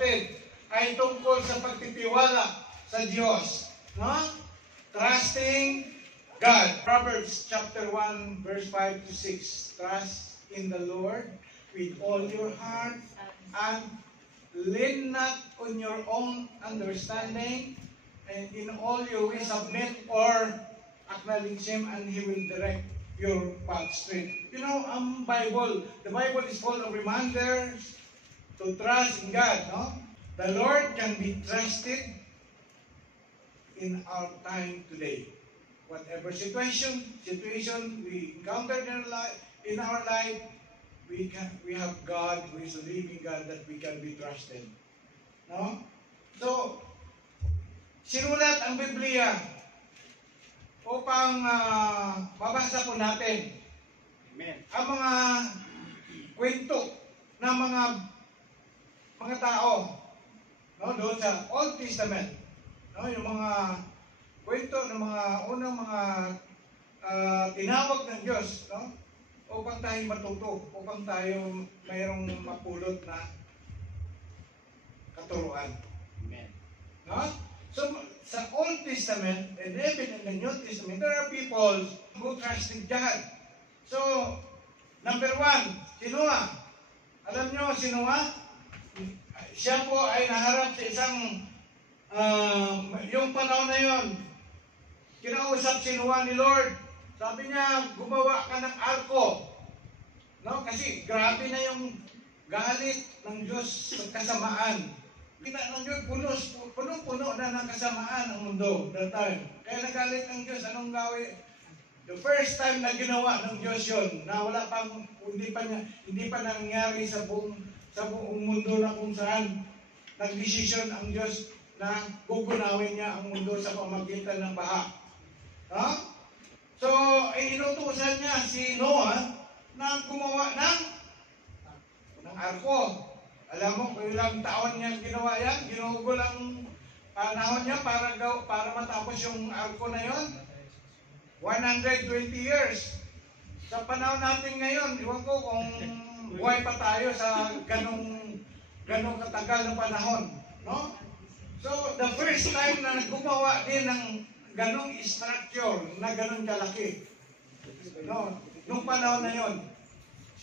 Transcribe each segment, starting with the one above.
natin ay tungkol sa pagtitiwala sa Diyos. No? Trusting God. Proverbs chapter 1, verse 5 to 6. Trust in the Lord with all your heart and lean not on your own understanding, and in all your ways submit or acknowledge Him, and He will direct your path straight. You know, the Bible is full of reminders to trust in God. No? The Lord can be trusted in our time today. Whatever situation we encounter in our life, we have God who is a living God that we can be trusted. No? So, sinulat ang Biblia upang mabasa po natin. Amen. Ang mga kwento ng mga tao, no, doon sa Old Testament. No, yung mga kwento ng mga unang mga tinawag ng Diyos, no, upang tayo matuto, upang tayo mayroong mapulot na katuruan. Amen. No? So, sa Old Testament and even in the New Testament, there are people who trusted God. So, number 1, si Noah. Alam nyo, si Noah, siya po ay naharap sa isang yung panahon na yun, kinausap si Noah ni Lord. Sabi niya, gumawa ka ng arko. No? Kasi grabe na yung galit ng Diyos sa kasamaan. Kita ng Diyos, puno-puno na ng kasamaan ang mundo that time. Kaya nagalit ng Diyos, anong gawin? The first time na ginawa ng Diyos yun, na wala pang, hindi pa nangyari sa buong mundo na kung saan nagdesisyon ang Diyos na gugunawin niya ang mundo sa pamagitan ng baha. Huh? So, inutusan niya si Noah na gumawa ng arko. Alam mo, kung ilang taon niya ginawa yan, ginugol ang panahon niya para matapos yung arko na yon. 120 years. Sa panahon natin ngayon, iwan ko kung buhay pa tayo sa ganong katagal ng panahon. No? So, the first time na gumawa din ng ganong structure na ganong kalaki, no? Nung panahon na yon,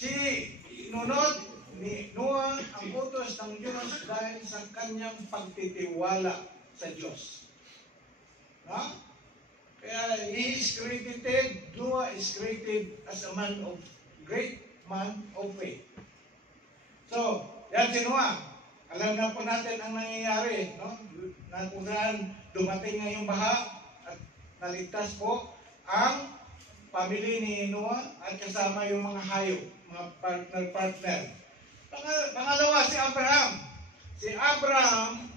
inunod ni Noah ang utos ng Diyos dahil sa kanyang pagtitiwala sa Diyos. No? Kaya Noah is created as a great man of faith. So, yan si Noah. Alam na po natin ang nangyayari, no? Na kung saan dumating ngayong baha at naligtas po ang pamilya ni Noah at kasama yung mga hayop, mga partner. Pangalawa, si Abraham. Si Abraham,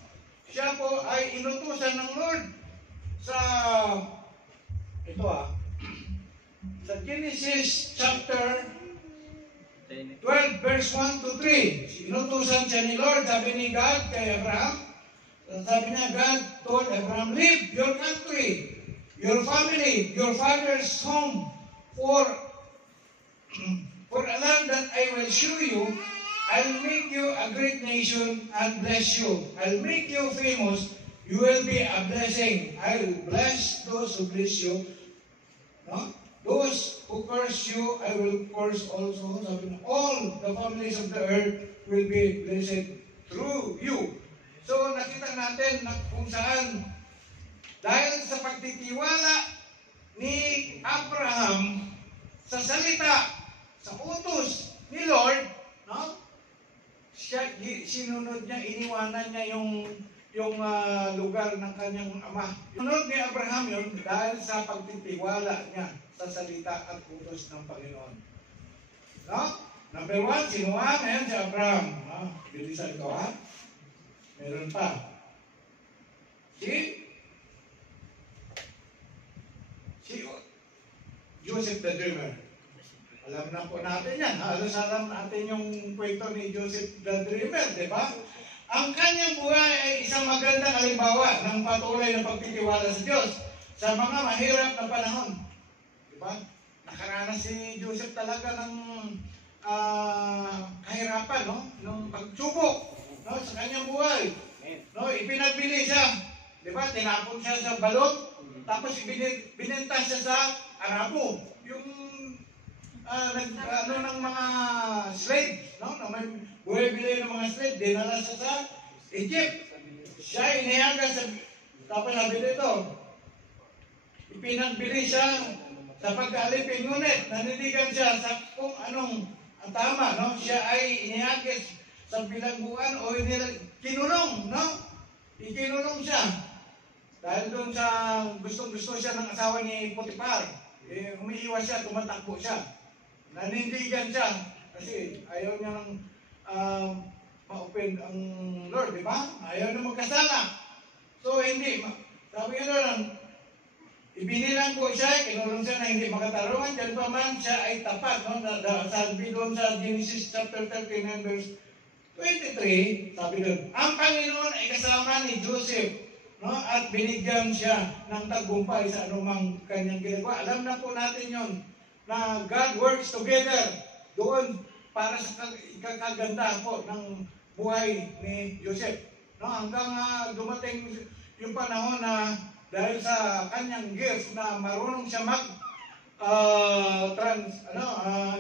siya po ay inutusan ng Lord sa sa Genesis chapter 12 verse 1 to 3. Inutusan siya ni Lord, sabi ni God kay Abraham. Sabi niya, God told Abraham, leave your country, your family, your father's home for a land that I will show you. I'll make you a great nation and bless you. I'll make you famous. You will be a blessing. I'll bless those who bless you. No? Those who curse you, I will curse also. All the families of the earth will be blessed through you. So nakita natin na kung saan dahil sa pagtitiwala ni Abraham sa salita, sa utos ni Lord, no? Sinunod niya, iniwanan niya yung lugar ng kanyang ama. Sinunod ni Abraham yun dahil sa pagtitiwala niya sa salita at utos ng Panginoon. No? Number 1, si Noah, ngayon si Abraham. No? Bilisan ko, ha? Meron pa. Si Joseph the Dreamer. Alam na po natin yan. Halos alam natin yung kwento ni Joseph the Dreamer, di ba? Ang kanyang buhay ay isang magandang halimbawa ng patuloy na pagtitiwala sa Diyos sa mga mahirap na panahon. Di ba? Nakaranas si Joseph talaga ng kahirapan, no? Nung pagsubok, no? Sa kanyang buhay. No, ipinagbili siya. Di ba? Tinapon siya sa balot. Tapos binenta siya sa Arabo. Yung ano ng mga slave, no? Na may buhay-bili ng mga slave, dinala siya sa Egypt. Siya inihaga sa, tapos sabi dito, ipinagbili siya sa pag-alipin, ngunit nanindigan siya sa kung anong ang tama, no? Siya ay inihagis sa bilangguan o kinulong, no? Ikinulong siya. Dahil doon sa gustong-gusto siya ng asawa ni Potiphar, umiiwas siya, tumatakbo siya. Nanindigan siya kasi ayaw niya ng ma-open ang Lord, di ba? Ayaw na magkasala. So hindi, sabi nga lang, ibinilang ko siya, kinulong siya na hindi makatarungan, dyan pa man siya ay tapat, no? Sabi doon sa Genesis chapter 39 verse 23, sabi doon, ang Panginoon ay kasama ni Joseph, no? At binigyan siya ng tagumpay sa anumang kanyang ginagawa. Alam na po natin yon na God works together doon para sa ikakaganda po ng buhay ni Joseph. No? Hanggang dumating yung panahon na dahil sa kanyang gift na marunong siya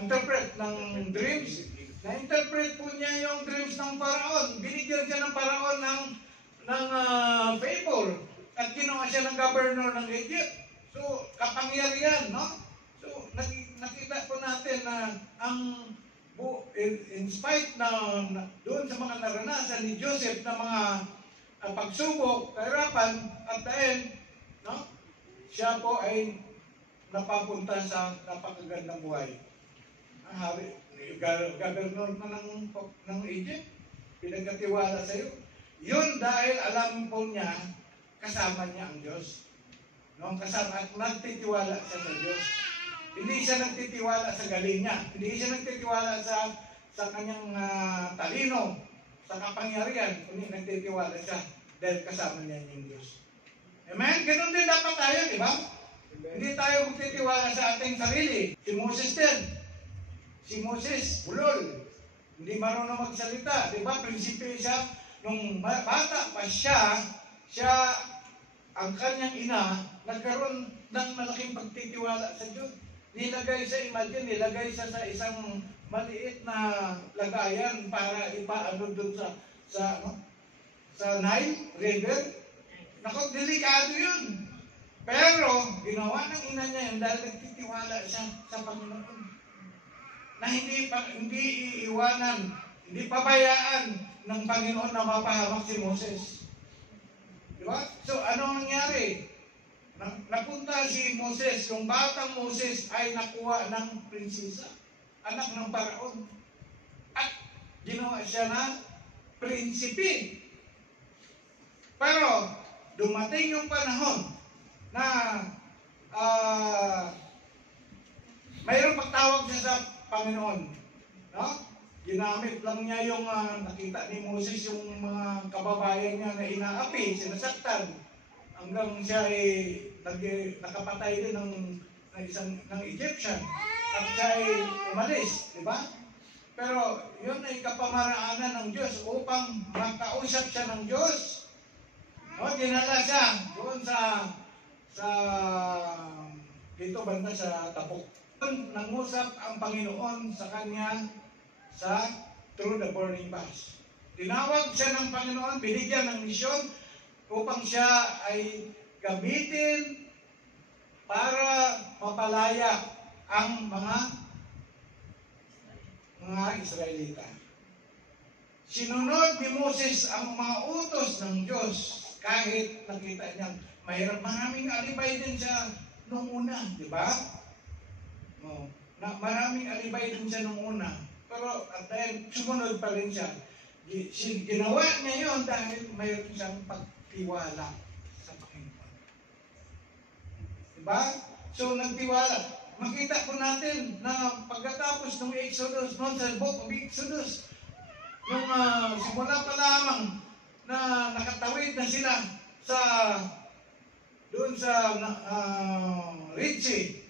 interpret ng dreams, na-interpret po niya yung dreams ng Paraon. Binigyan siya ng Paraon ng favor at ginawa siya ng governor ng Egypt. So, kapangyarihan, no? So, nakita po natin na in spite na doon sa mga naranasan ni Joseph na mga pagsubok, kahirapan, at the end, no? Siya po ay napapunta sa napakagandang buhay. Governor na ng Egypt, pinagkatiwala sa iyo. Yun dahil alam po niya, kasama niya ang Diyos. No? Kasama at nagtitiwala siya sa Diyos. Hindi siya nagtitiwala sa galing niya. Hindi siya nagtitiwala sa kanyang talino, sa kapangyarihan. Kundi nagtitiwala siya dahil kasama niya yung Diyos. Amen? Ganun din dapat tayo, di ba? Hindi tayo magtitiwala sa ating sarili. Si Moses din. Si Moses, bulol. Hindi marunong magsalita. Di ba? Prinsipe siya. Nung bata pa siya, ang kanyang ina, nagkaroon ng malaking pagtitiwala sa Diyos. Nilagay siya sa isang maliit na lagayan para ipaano doon sa Nile River. Naku, delikado yun. Pero, ginawa ng ina niya yun dahil nagtitiwala siya sa Panginoon. Na hindi iiwanan, hindi pabayaan ng Panginoon na mapahamak si Moses. Diba? So, ano nangyari? Napunta si Moses, yung batang Moses ay nakuha ng prinsesa, anak ng Paraon. At ginawa siya na prinsipe. Pero, dumating yung panahon na mayroong pagtawag siya sa Panginoon. No? Ginamit lang niya yung nakita ni Moses yung mga kababayan niya na inaapi, sinasaktan. Hanggang siya ay nakapatay din ng Egyptian. At siya ay umalis, di ba? Pero yun ay kapamaraanan ng Diyos upang makausap siya ng Diyos. O, dinala siya doon sa dito banda sa Tapok. Nangusap ang Panginoon sa kanya through the burning bush. Tinawag siya ng Panginoon, binigyan ng misyon upang siya ay gamitin para mapalaya ang mga Israelita. Sinunod ni Moses ang mga utos ng Diyos kahit nakita niya maraming alibay din siya nung una, di ba? Maraming alibay din siya nung una. Pero at dahil sumunod pa rin siya. Ginawa niya yun dahil mayroon siyang pagtiwala sa Panginoon. Diba? So nagtiwala. Makita po natin na pagkatapos ng Exodus, sa book of Exodus, nung simula pa lamang na nakatawid na sila doon sa Red Sea,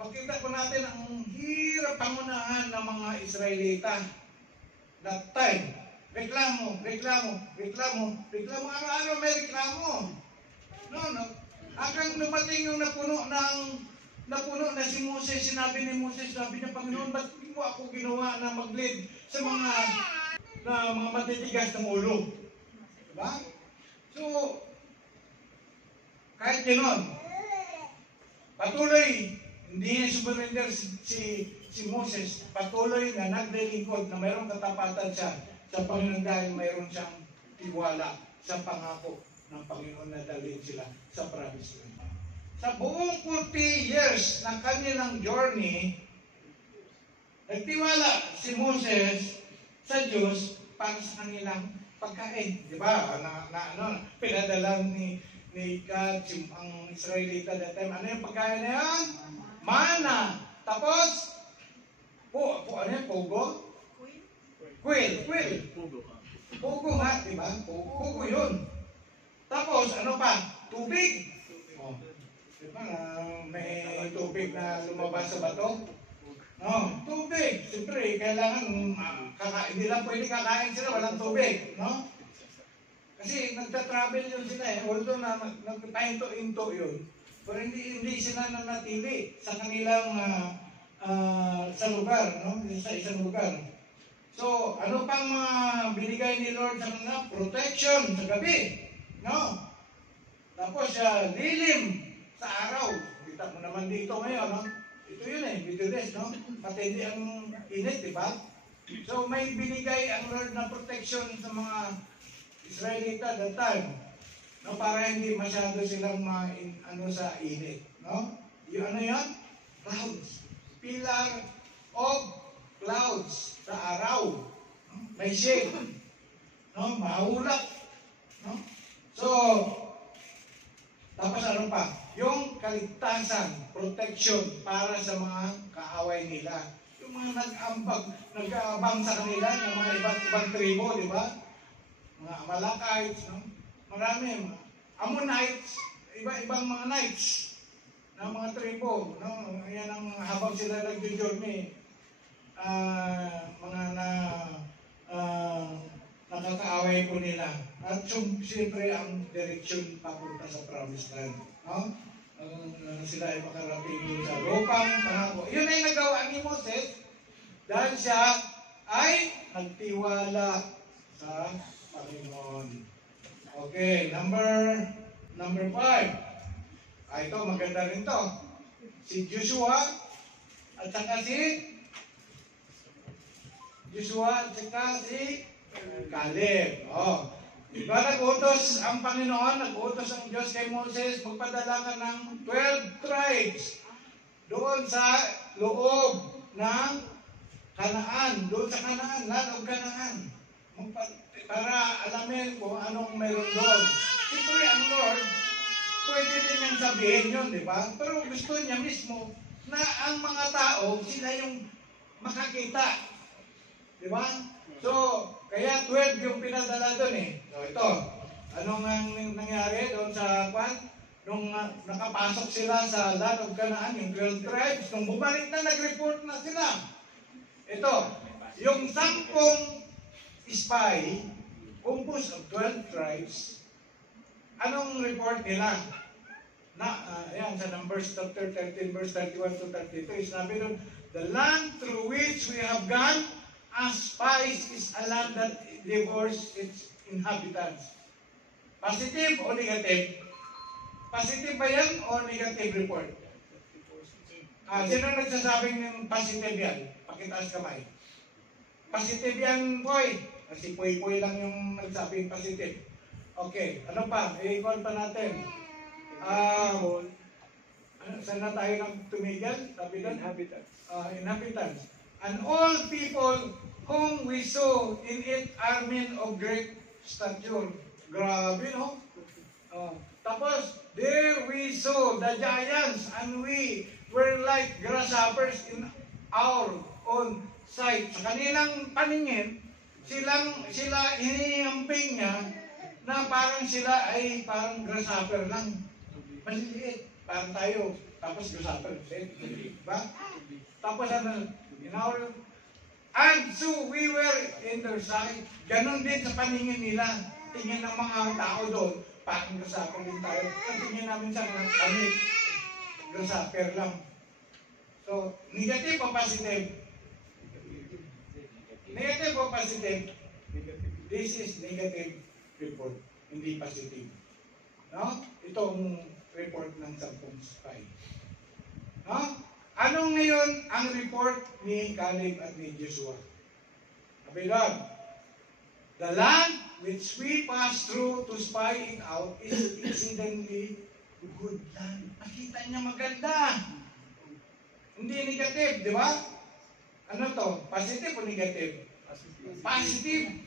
makita po natin ang hirap pangunahan ng mga Israelita that time. Reklamo, reklamo, reklamo, reklamo. Araw-araw may reklamo. No. Hanggang dumating yung napuno na si Moses, sinabi ni Moses, sabi niya, Panginoon, ba't mo ako ginawa na mag-lead sa mga matitigas ng ulo? Diba? So, kahit gano'n, patuloy, hindi niya surrender si Moses, patuloy na naglilingkod na mayroong katapatan siya sa Panginoon dahil mayroon siyang tiwala sa pangako ng Panginoon na dalhin sila sa promised land. Sa buong 40 years ng kanilang journey, nagtiwala si Moses sa Diyos para sa kanilang pagkain. Di ba? Pinadala ni God, ang Israelita that time. Ano yung pagkain na yan? Mana. Tapos, ano yan? Pugo? Quail. Pugo nga, di ba? Pugo yun. Tapos, ano pa? Tubig. Diba, may tubig na lumabas sa bato? No, tubig. Siyempre, kailangan, hindi lang pwede kakain sila, walang tubig. No? Kasi nagta-travel yun sila eh. Although na nagpahinto-hinto yun, pero hindi sila nanatili sa kanilang sa lugar, no? Sa isang lugar. So, ano pang binigay ni Lord sa kanila? Protection sa gabi. No? Tapos, lilim sa araw. Kita mo naman dito ngayon, no? Ito yun eh, Middle-East, no? Matindi ang init, di ba? So, may binigay ang Lord na protection sa mga Israelita that time, no? Para hindi masyado silang sa init, no? Yung ano yan? Clouds. Pillar of clouds sa araw. No? May shade. No? Mahulap. No? So, tapos ano pa? Yung kaligtasan, protection para sa mga kaaway nila. Yung mga nag-aabang sa kanila, ng mga ibang tribo, di ba? Mga Amalekites, no? Marami, Ammonites, iba-ibang mga knights ng mga tribo, no? Yan ang habang sila nag-journey, mga nakakaaway po nila. At siyempre ang direksyon papunta sa promised land. No? Sila ay makarating doon sa lupang pangako. Yun ay nagawa ni Moses dahil siya ay nagtiwala sa Panginoon. Okay, number 5. Ito, maganda rin to. Si Joshua at saka si Caleb. Oh. Diba nag-utos ang Panginoon, nag-utos ang Diyos kay Moses, magpadala ka ng 12 tribes doon sa loob ng Kanaan, doon sa Kanaan, land of Kanaan, para alamin kung anong meron doon. Siyempre, ang Lord, pwede din niyang sabihin yun, di ba? Pero gusto niya mismo na ang mga tao, sila yung makakita. Di ba? So, kaya 12 yung pinadala doon eh. So, ito. Anong nangyari doon sa nung nakapasok sila sa land of Canaan, yung 12 tribes, nung bumalik na, nag-report na sila. Ito, yung 10 spy, composed of 12 tribes, anong report nila? Ayan, sa Numbers chapter 13, verse 31 to 33, sinabi doon, the land through which we have gone as spies is a land that devours its inhabitants. Positive o negative? Positive ba yan o negative report? Sino nagsasabing ng positive yan? Pakitaas kamay. Positive yan, boy. Kasi poy-poy lang yung nagsabing positive. Okay, ano pa? I-call pa natin. Saan na tayo nang tumigil? Sabi doon? Inhabitants. And all people whom we saw in it are men of great stature. Grabe, no? Tapos, there we saw the giants and we were like grasshoppers in our own sight. Sa kanilang paningin, sila hinihamping niya na parang sila ay parang grasshopper lang. Maliliit. Parang tayo. Tapos grasshopper. Diba? Tapos ano, And so we were in their sight. Ganon din sa paningin nila. Tingin ng mga tao doon, parang grasshopper din tayo. Ang tingin namin sa kami, grasshopper lang. So, negative o positive? Negative o positive? This is negative report, hindi positive. No? Itong report ng 10 spy. No? Anong ngayon ang report ni Caleb at ni Joshua? Sabi doon, the land which we passed through to spy it out is exceedingly good land. Nakita niya maganda. Hindi negative, di ba? Ano to? Positive o negative? Positive.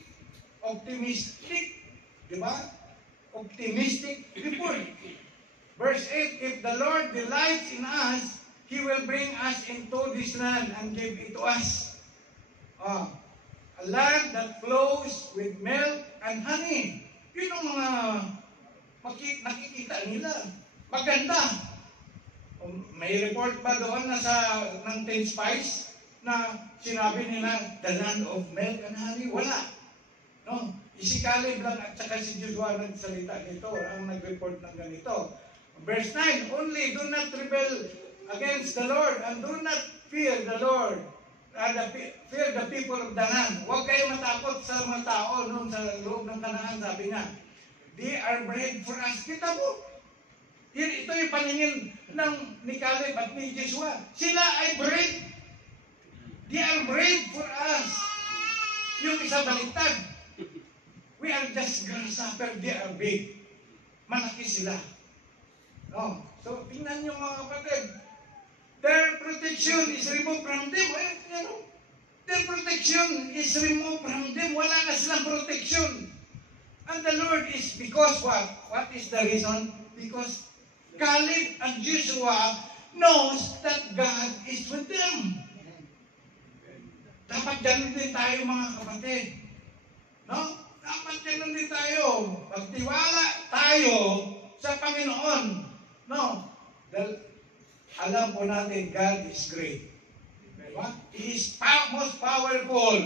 Optimistic. Di ba? Optimistic report. Verse 8, if the Lord delights in us, He will bring us into this land and give it to us. A land that flows with milk and honey. Yun ang mga nakikita nila. Maganda. May report ba doon na ng 10 spies na sinabi nila, the land of milk and honey? Wala. No? Si Caleb lang at saka si Joshua nagsalita nito, ang nag-report ng ganito. Verse 9, only do not rebel against the Lord and do not fear the Lord, fear the people of the land. Huwag kayo matakot sa mga tao noon sa loob ng Kanaan, sabi niya. They are brave for us. Kita mo, ito yung paningin ni Caleb at ni Joshua. Sila ay brave. They are brave for us. Yung isa baliktad. We are just grasshopper, they are big. Malaki sila. No? So, tingnan nyo mga kapatid. Their protection is removed from them. Their protection is removed from them. Wala na silang protection. And the Lord is because what? What is the reason? Because Caleb and Joshua knows that God is with them. Dapat ganun din tayo mga kapatid. No? Dapat ganun din tayo. Magtiwala tayo sa Panginoon. No? Dahil alam po natin, God is great. Diba? He is most powerful.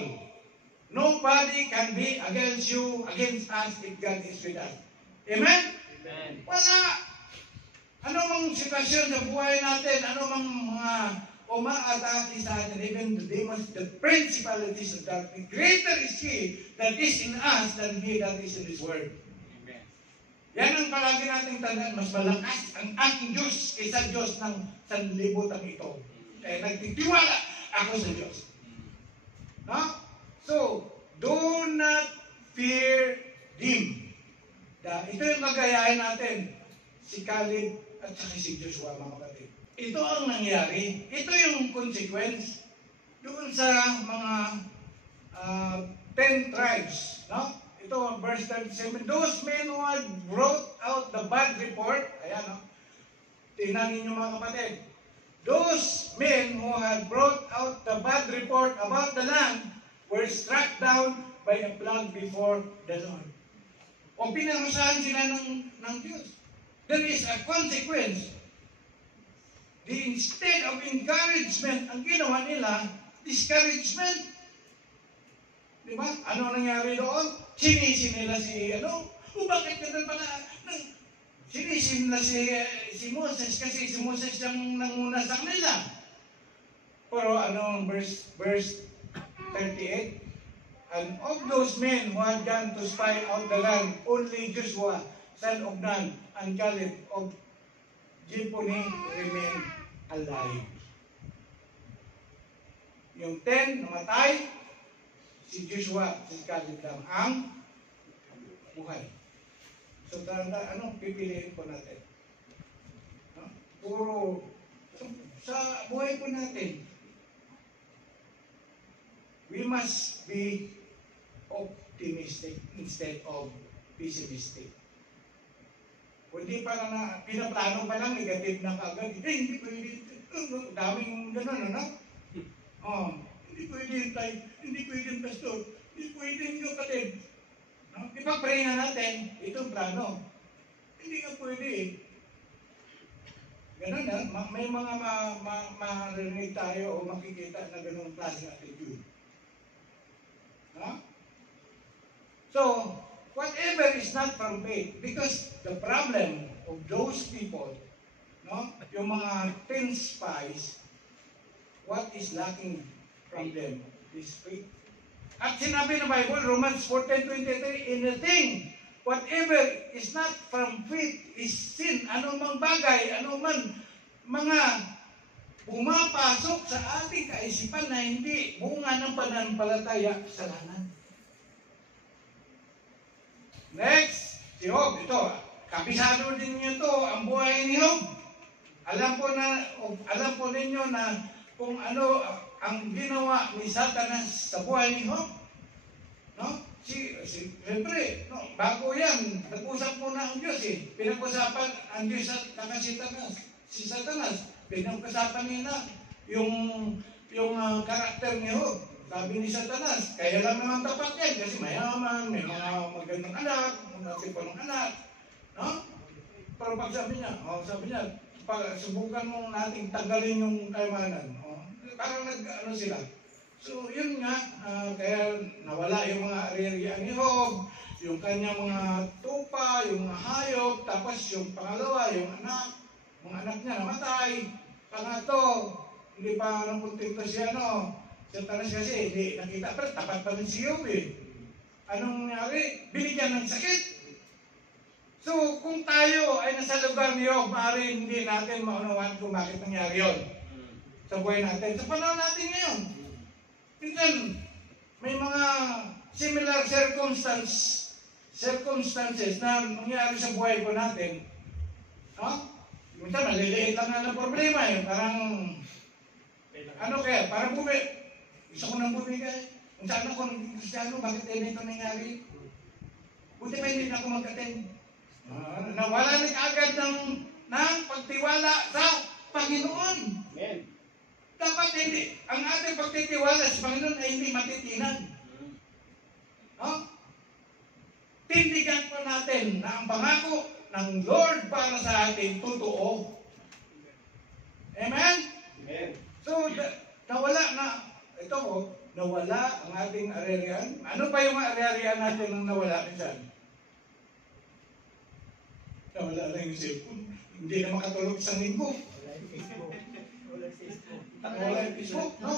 Nobody can be against you, against us, if God is with us. Amen? Amen. Wala. Ano mang sitwasyon sa buhay natin, ano mang mga umaatake sa atin, even the demons, the principalities of darkness, greater is He that is in us than He that is in this world. Yan ang palagi nating tandaan, mas malakas ang aking Diyos kaysa Diyos ng sanlibutan ito. Kaya nagtitiwala ako sa Diyos. No? So, do not fear them. Ito yung kagayahin natin, si Caleb at saka si Joshua, mga kapatid. Ito ang nangyari. Ito yung consequence doon sa mga 10 tribes. No? Ito, verse 37, those men who had brought out the bad report, ayan, no? Tingnan ninyo mga kapatid. Those men who had brought out the bad report about the land were struck down by a plague before the Lord. O pinarusahan sila ng Diyos. There is a consequence. Instead of encouragement, ang ginawa nila, discouragement. Diba? Ano nangyari doon? Sinisi nila bakit ka pala? Sinisi nila si Moses kasi si Moses ang nanguna sa kanila. Pero verse 38, and of those men who had gone to spy out the land, only Joshua, son of Nun, and Caleb of Jephunneh remained alive. Yung 10 namatay, si Joshua, si Caleb lang ang buhay. So, anong pipiliin po natin? No? Puro, sa buhay po natin, we must be optimistic instead of pessimistic. Hindi pa na pinaplano pa lang, negative na kagad. Hindi pwede. Daming gano'n, ano? Hindi pwede tayo, hindi pwede pastor, hindi pwede kapatid. No? Ipag-pray na natin, itong plano. Hindi ka pwede. Ganun na, may mga marinig tayo o makikita na ganun klaseng attitude. No? So, whatever is not from faith, because the problem of those people, no, yung mga 10 spies, what is lacking from them is faith. At sinabi ng Bible, Romans 14:23, anything, whatever is not from faith is sin. Ano mang bagay, ano man mga pumapasok sa ating kaisipan na hindi bunga ng pananampalataya, kasalanan. Next, si Job. Ito, kabisado din niyo to ang buhay ni Job. Alam po ninyo na kung ano ang ginawa ni Satanas sa buhay ni Job. No? Siyempre, no, bago yan, nag-usap muna ang Diyos eh. Pinag-usapan ang Diyos at si Satanas. Pinag-usapan nila yung karakter ni Job. Sabi ni Satanas, kaya lang naman tapat yan kasi mayaman, may mga magandang anak, mga tipo ng anak. No? Pero pag sabi niya, subukan mo nating tanggalin yung kayamanan. Parang nag-ano sila. So, yun nga, kaya nawala yung mga ari-arian ni Job, yung kanyang mga tupa, yung mga hayop, tapos yung pangalawa, yung mga anak niya namatay. Pangatlo, hindi pa napuntinto siya, Satanas kasi, hindi nakita, pero tapat pa rin si Job eh. Anong nangyari? Binigyan ng sakit. So, kung tayo ay nasa lugar ni Job, maaari hindi natin maunawaan kung bakit nangyari yun sa buhay natin. Sa panahon natin ngayon, minsan, may mga similar circumstances na nangyari sa buhay po natin. Minsan, maliliit lang na ng problema eh. Parang, parang gusto ko nang bumigay. Kung saan ako naging Kristyano, bakit ito nangyari? Buti pa hindi na ako mag-attend. Nawala na agad ng pagtiwala sa Panginoon. Amen. Dapat hindi. Ang ating pagtitiwala sa Panginoon ay hindi matitinan. Tindigan po natin na ang pangako ng Lord para sa atin totoo. Amen? Amen. So, nawala ang ating ari-arian. Ano pa yung ari-arian natin nang nawala minsan? Nawala na yung cellphone. Hindi na makatulog isang linggo. Nawala yung Facebook. No?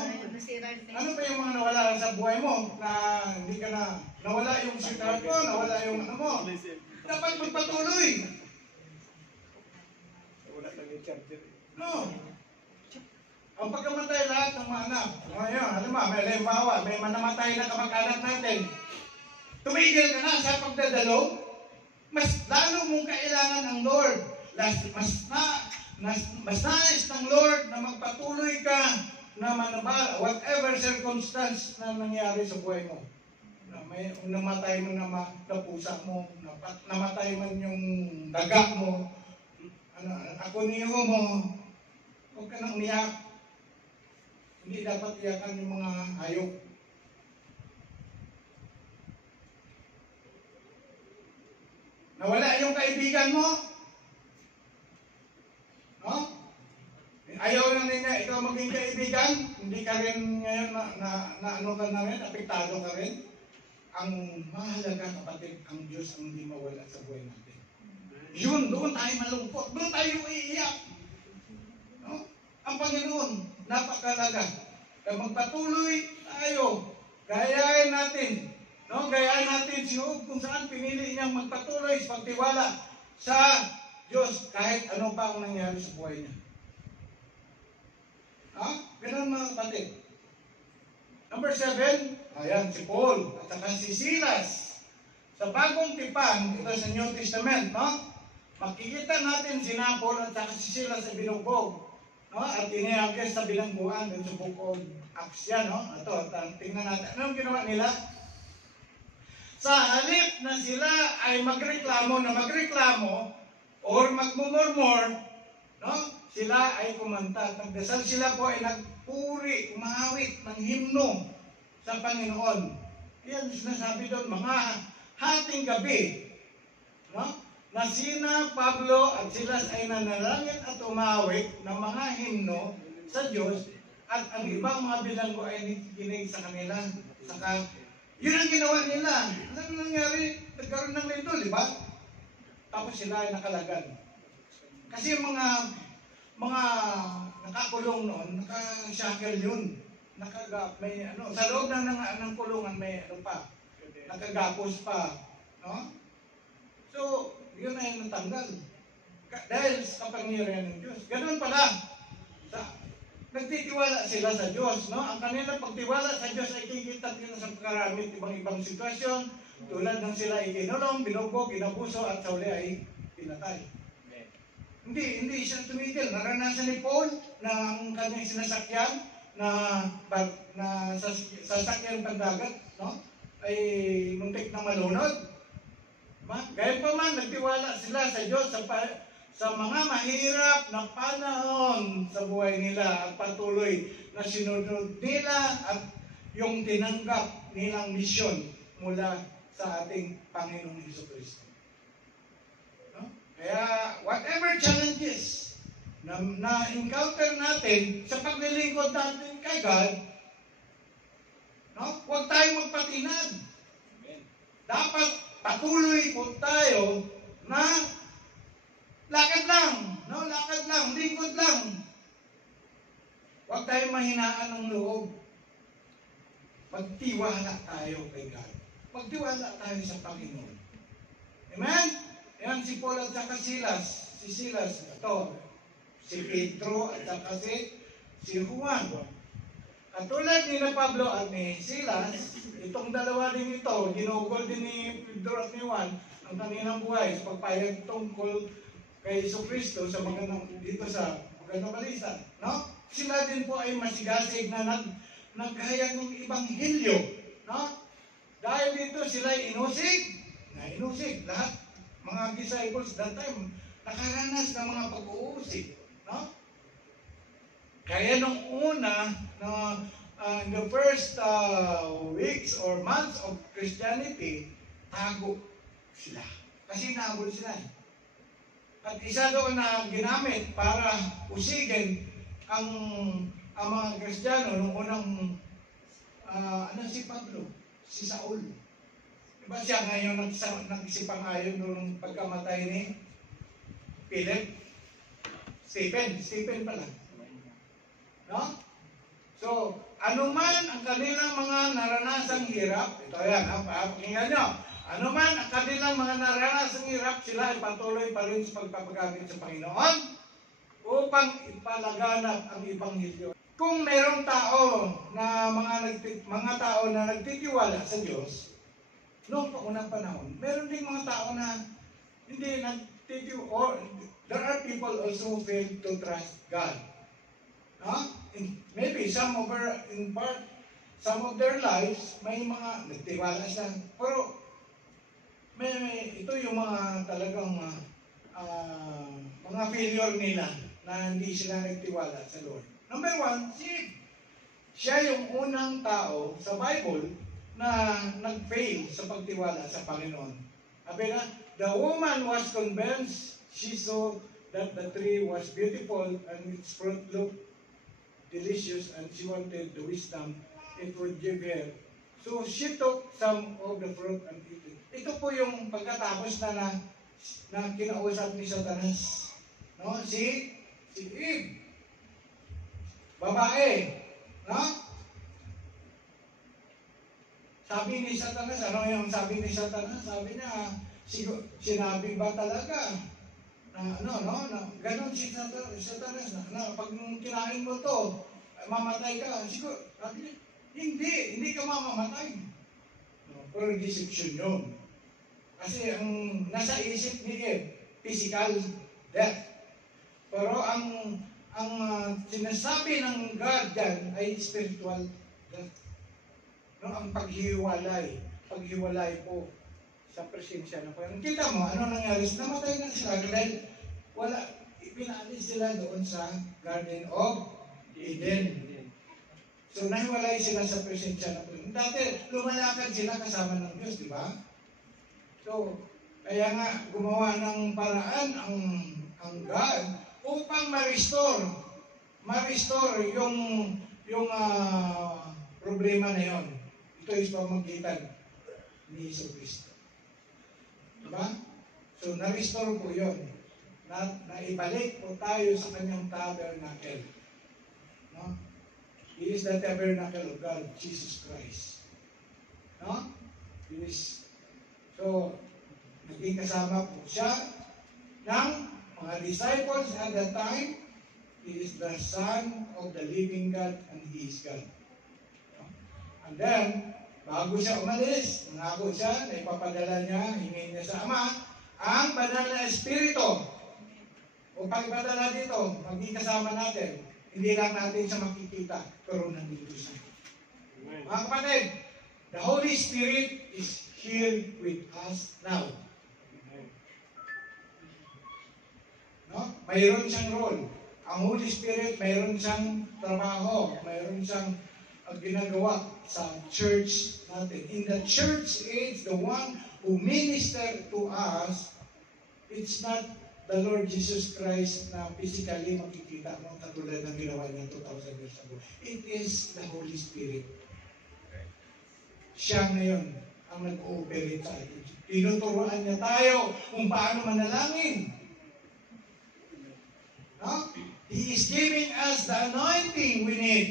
Ano pa yung mga nawala sa buhay mo na hindi ka na nawala yung sikat mo, nawala yung ano mo. Dapat magpatuloy. Wala lang yung charger. No. Ang pagkamatay lahat ng mga anak. Ngayon, may halimbawa, may manamatay na kamag-anak natin. Tumigil ka na sa pagdadalo, mas lalo mong kailangan ng Lord. Mas nais ng Lord na magpatuloy ka na manabal, whatever circumstance na nangyari sa buhay mo. Namatay mo na pusa mo, namatay man yung daga mo, ako niyo mo, huwag ka nang umiyak. Hindi dapat iyakan yung mga hayop. Nawala yung kaibigan mo. No? Ayaw na ninyo ikaw maging kaibigan. Hindi ka rin ngayon apektado ka rin. Ang mahalaga kapatid, ang Diyos ang hindi mawala sa buhay natin. Yun, doon tayo malungkot. Doon tayo iiyak. No? Ang Panginoon, napakalaga. Kaya magpatuloy tayo. Gayahin natin. No? Gayahin natin si Job kung saan pinili niyang magpatuloy sa pagtiwala sa Diyos kahit ano pa ang nangyari sa buhay niya. Ganun mga kapatid. Number 7, ayan si Paul at saka si Silas. Sa bagong tipan, ito sa New Testament, makikita natin si Paul at saka si Silas sa binugbog. At inihagis sa bilangguan dun sa Book of Acts yan. Ito, tingnan natin. Anong ginawa nila? Sa halip na sila ay magreklamo or magmumurmur, sila ay kumanta. Nagdasal sila po ay nagpuri, umawit ng himno sa Panginoon. Yan sinasabi doon, mga hating gabi. Na sina Pablo at Silas ay nanalangin at umawit ng mga himno sa Diyos at ang ibang mga bilanggo ay nakikinig sa kanila. Saka Yun ang ginawa nila. Alam mo nangyari? Nagkaroon ng lindol, di ba? Tapos sila ay nakalagad. Kasi yung mga nakakulong noon, naka-shackle yun. May ano, sa loob ng kulungan may ano pa, nakagapos pa, no? So, yun ay natanggal. Dahil sa kapangyarihan ng Diyos. Ganun pala. Nagtitiwala sila sa Diyos, no? Ang kanilang pagtiwala sa Diyos ay kikita nila sa pagkaramit ibang sitwasyon, tulad ng sila ay kinulong, binugbog, inabuso, at sa uli ay pinatay. Hindi siya tumigil. Naranasan ni Paul na ang kanyang sinasakyan na sasakyan pandagat, no? Ay muntik na malunod. Gayun pa man, nagtiwala sila sa Diyos sa mga mahirap na panahon sa buhay nila at patuloy na sinunod nila at yung tinanggap nilang misyon mula sa ating Panginoong Jesucristo. No? Kaya whatever challenges na encounter natin sa paglilingkod natin kay God, no? Huwag tayong magpatinag. Dapat patuloy po tayo na lakad lang, no? Lakad lang, lingkod lang. Huwag tayong mahinaan ng loob. Magtiwala tayo kay God. Magtiwala tayo sa Panginoon. Amen? Yan si Paul at saka Silas. Si Silas, ito. Si Pedro at saka si Juan. Katulad ni na Pablo at ni Silas, itong dalawa din ito, ginugol din ni Pedro at ni Juan ang kanilang buhay sa pagpayag tungkol kay Jesucristo sa dito sa magandang balita, no? Sila din po ay masigasig na naghayag ng Ebanghelyo, no? Dahil dito sila ay inusig lahat mga disciples that time nakaranas ng mga pag-uusig, no? Kaya nung una na in the first weeks or months of Christianity, tago sila kasi nahabol sila. At isa doon na ginamit para usigin ang mga Kristiyano nung unang si Pablo, si Saul. Diba siya ngayon nagsipang-ayon nung pagkamatay ni Philip? Stephen pala. No? So, anuman ang kanilang mga naranasang hirap, ito yan, pakinggan nyo. Anuman ang kanilang mga naranasang hirap, sila ay patuloy pa rin sa pagpapagamit sa Panginoon upang ipalaganap ang Ebanghelyo. Kung mayroong tao na mga tao na nagtitiwala sa Diyos, noong unang panahon, meron ding mga tao na hindi nagtitiwala. There are people also who fail to trust God. No? Maybe some of their lives, may mga nagtiwala sila. Pero ito yung mga talagang mga failure nila na hindi sila nagtiwala sa Lord. Number one, siya yung unang tao sa Bible na nag-fail sa pagtiwala sa Panginoon. Sabi na, the woman was convinced, she saw that the tree was beautiful and its fruit looked delicious and she wanted the wisdom it would give her. So she took some of the fruit and ate it. Ito po yung pagkatapos na kinausap ni Satanas. No? Si Eve. Babae. No? Sabi ni Satanas, ano yung sabi ni Satanas? Sabi niya, sinabi ba talaga na ganon si Satanas na pag kinain mo to, mamatay ka. Siguro, sabi niya, hindi ka mamamatay. No, pero deception yun. Kasi ang nasa isip ni Eve, physical death. Pero ang sinasabi ng God dyan ay spiritual death. No, ang paghiwalay po sa presensya ng Panginoon. Kita mo, ano nangyari? Namatay na sila dahil pinaalis sila doon sa Garden of Eden. So, nahiwalay sila sa presensya ng Panginoon. Dati, lumalakad sila kasama ng Diyos, di ba? So, kaya nga, gumawa ng paraan ang God upang ma-restore yung problema na yon. ito'y pamamagitan ni Hesus Kristo. Diba? So, na-restore po yun. Naibalik po tayo sa kanyang tabernacle. No? He is the tabernacle of God, Jesus Christ. No? He is, so, naging kasama po siya ng mga disciples at that time. He is the Son of the living God and He is God. No? And then, bago siya umalis, nangako siya na ipapadala niya, hingin niya sa Ama, ang banal na Espiritu. O pagpadala dito, maging kasama natin. Hindi lang natin siya makikita, pero nandito siya. Mga kapatid, the Holy Spirit is here with us now. No? Mayroon siyang role. Ang Holy Spirit, mayroon siyang trabaho, mayroon siyang ginagawa sa church natin. In the church age, the one who minister to us, it's not the Lord Jesus Christ na physically makikita mo katulad ng ginawa niya 2,000 years ago. It is the Holy Spirit. Siya ngayon ang nag-ooperate sa atin. Tinuturuan niya tayo kung paano manalangin. No? He is giving us the anointing we need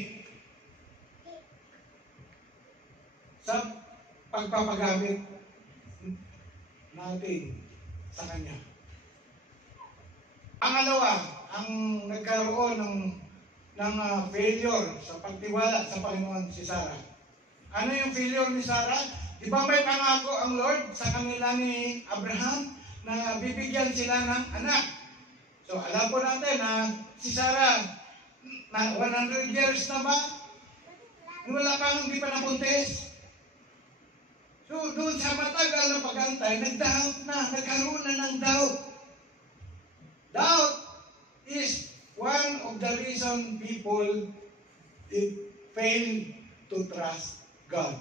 sa pagpapagamit natin sa Kanya. Pangalawa, ang nagkaroon ng failure sa pagtiwala sa Panginoon si Sarah. Ano yung failure ni Sarah? Di ba may pangako ang Lord sa kanila ni Abraham na bibigyan sila ng anak? So, alam po natin na si Sarah, na 100 years na ba? Wala pang hindi pa nabuntis. So, doon sa matagal na pag-antay, nag-doubt na, nagkaroon na ng doubt. Doubt is one of the reason people fail to trust God.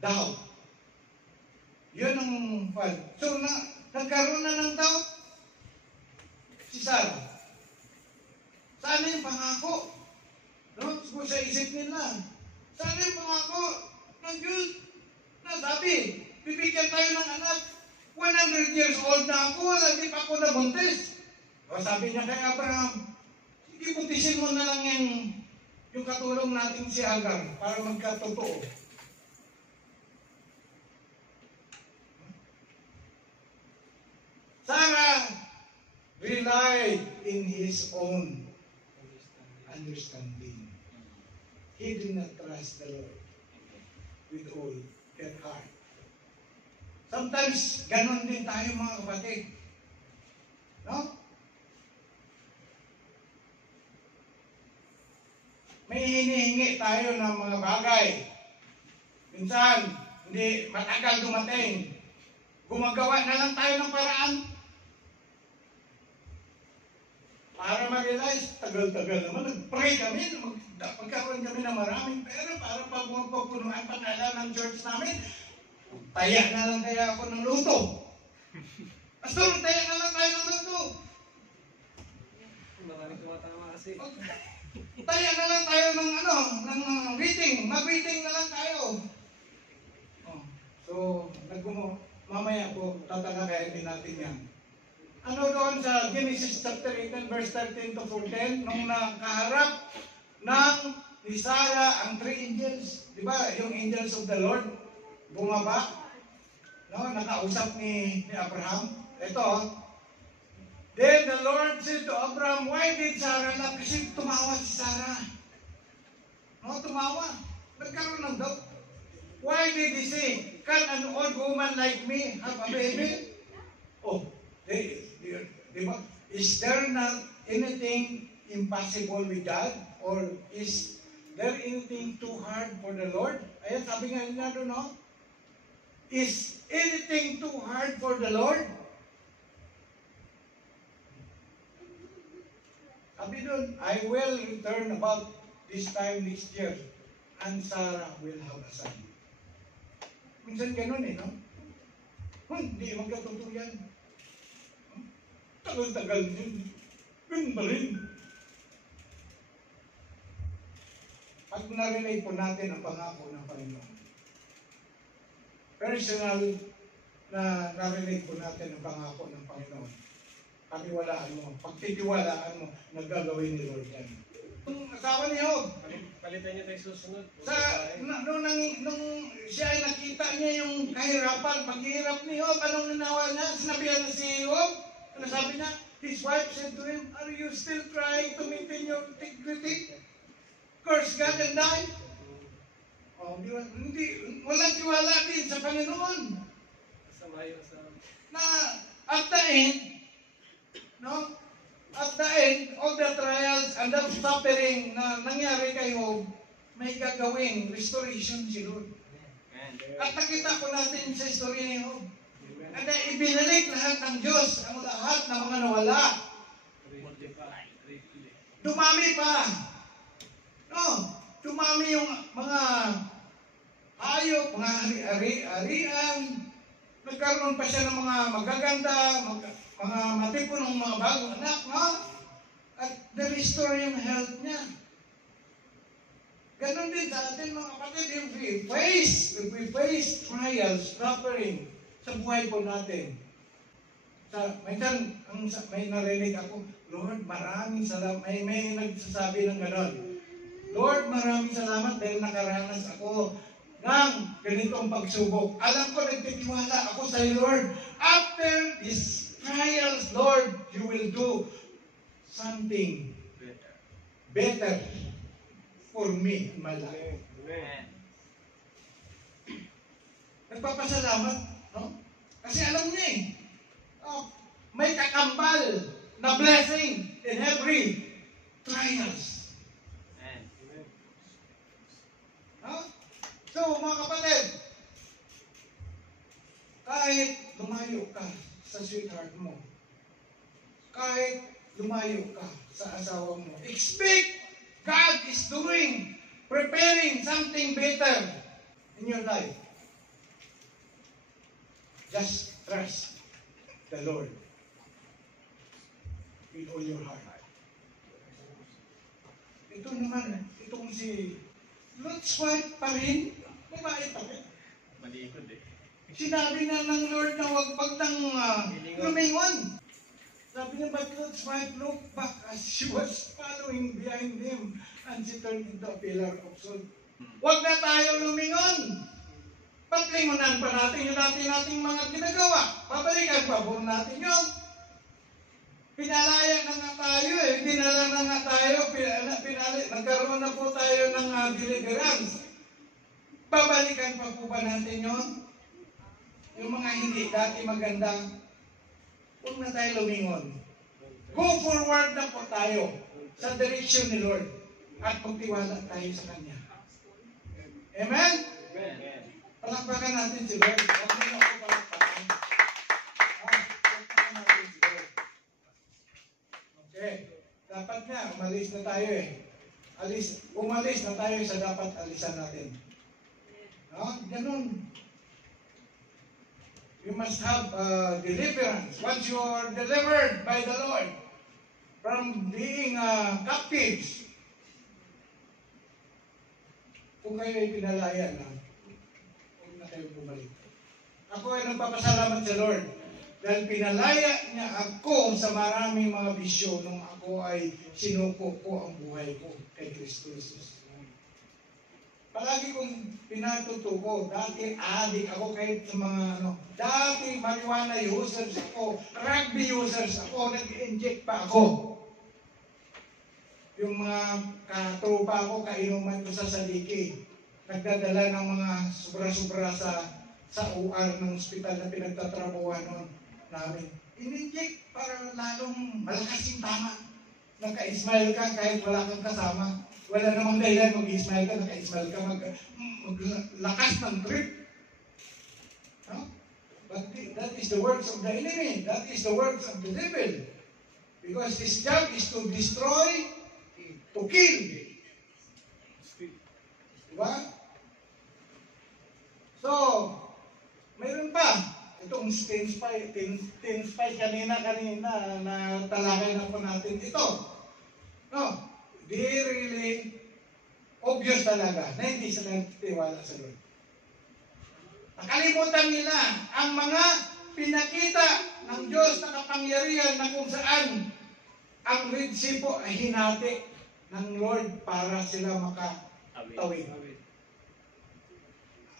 Doubt. Yun ang fall. So, nagkaroon na ng doubt si Sarah. Sana yung pangako? No? Kung sa isip nila, sana yung pangako ng Diyos na sabi, bibigyan tayo ng anak. 100 years old na ako, hindi pa ako nabuntis. O sabi niya kay Abraham, sige, buntisin mo na lang yung katulong natin si Agar para magkatotoo. Sarah relied in his own understanding. He did not trust the Lord with all their heart. Sometimes, ganon din tayo mga kapatid. No? May hinihingi tayo ng mga bagay. Minsan, hindi matagal dumating. Gumagawa na lang tayo ng paraan. Para ma-realize, tagal-tagal naman, nag-pray kami, magkaroon kami ng maraming pera para pag magpapunuan pangalan ng church namin, taya na lang kaya ako ng luto. Pastor, taya na lang tayo ng luto. Maraming tumatama kasi. Taya na lang tayo ng reading. Mag-reading na lang tayo. Oh. So, mamaya po, tatalakayin natin yan. Ano doon sa Genesis chapter 18, verse 13 to 14, nung nakaharap ng ni Sarah ang 3 angels, di ba? Yung angels of the Lord, bumaba, no? Nakausap ni Abraham. Ito, then the Lord said to Abraham, why did Sarah laugh? Kasi tumawa si Sarah. No, tumawa. Nagkaroon ng doubt. Why did he say, can an old woman like me have a baby? Oh, diba? Is there not anything impossible with God? Or is there anything too hard for the Lord? Ayan, sabi nga nila doon, no? Is anything too hard for the Lord? Sabi doon, I will return about this time next year, and Sarah will have a son. Minsan ganun no? Hindi magkatotoo yan. Tagal-tagal din. Ganun ba rin? Pag narinig po natin ang pangako ng Panginoon, personal na narinig po natin ang pangako ng Panginoon. Paniwalaan mo, pagtitiwalaan mo, nagagawin ni Lord yan. Yung asawa ni Job, Palitan niya tayo susunod. nung siya ay nakita niya yung kahirapan, paghihirap ni Job, anong nanawa niya? Sinabihan na si Job, ano sabi niya? His wife said to him, "Are you still trying to maintain your integrity? Curse God and die?" Oh, walang tiwala din sa Panginoon. Na at the end, no? At the end of the trials and the suffering na nangyari kay Job, may gagawing restoration si Lord. At nakita ko natin sa story ni Job. At ibinalik lahat ng Diyos ang lahat ng mga nawala. Dumami pa. No, dumami yung mga hayop, mga ari-arian. Nagkaroon pa siya ng mga magaganda, mga matipunong mga bagong anak, no? At na-restore yung health niya. Ganon din sa atin mga kapatid, if we face trials, suffering sa buhay po natin. May narinig ako, Lord, maraming salamat. May nagsasabi ng ganon. Lord, maraming salamat dahil nakaranas ako ng ganitong pagsubok. Alam ko, nagtitiwala ako sa iyo, Lord. After these trials, Lord, you will do something better for me in my life. Amen. Nagpapasalamat, no? Kasi alam niya may kakambal na blessing in every trials. Amen. No? So, mga kapatid, kahit lumayo ka sa sweetheart mo, kahit lumayo ka sa asawa mo, expect God is preparing something better in your life. Just trust the Lord with all your heart. Ito naman, itong si Lot's wife pa rin, babae pa rin. Malikod eh. Sinabi na ng Lord na huwag nang lumingon. Sabi niya, but Lot's wife looked back as she was following behind him and she turned into a pillar of salt. Huwag na tayo lumingon. Patlingunan pa natin yung nating mga ginagawa. Babalikan pa po natin yun. Pinalaya na nga tayo eh. Pinala na nga tayo. Nagkaroon na po tayo ng deliverance. Babalikan pa po ba natin yun? Yung mga hindi dati maganda, huwag na tayo lumingon. Go forward na po tayo sa direction ni Lord at magtiwala tayo sa Kanya. Amen? Amen. Palakpakan natin si Lord. Huwag na ako palakpakan. Palakpakan natin si Lord. Okay. Dapat nga, umalis na tayo eh. Umalis na tayo sa dapat alisan natin. No? Ganun. You must have deliverance. Once you are delivered by the Lord from being captives, kung kayo ay pinalaya na, huwag na kayo bumalik. Ako ay nagpapasalamat sa Lord dahil pinalaya niya ako sa maraming mga bisyo nung ako ay sinuko ko ang buhay ko kay Kristo Jesus. Palagi kong pinatutuko. Dati adik ako kahit sa mga dati marijuana users ako, rugby users ako, nag-inject pa ako. Yung mga katropa ko, kainuman ko sa Saliki. Nagdadala ng mga sobra-sobra sa UR ng ospital na pinagtatrabuhan noon namin. In-inject para lalong malakas yung tama. Nagka-smile ka kahit wala kang kasama. Wala namang dahilan mag-smile ka, naka-smile ka, maglakas ng trip. No? But that is the works of the enemy. That is the works of the devil. Because his job is to destroy, to kill. Diba? So, mayroon pa. Itong ten spice kanina na talakay na po natin. Ito. No? Di really obvious talaga na hindi sila nagtiwala sa Lord. Nakalimutan nila ang mga pinakita ng Diyos na kapangyarihan na kung saan ang Red Sea po ay hinati ng Lord para sila makatawid.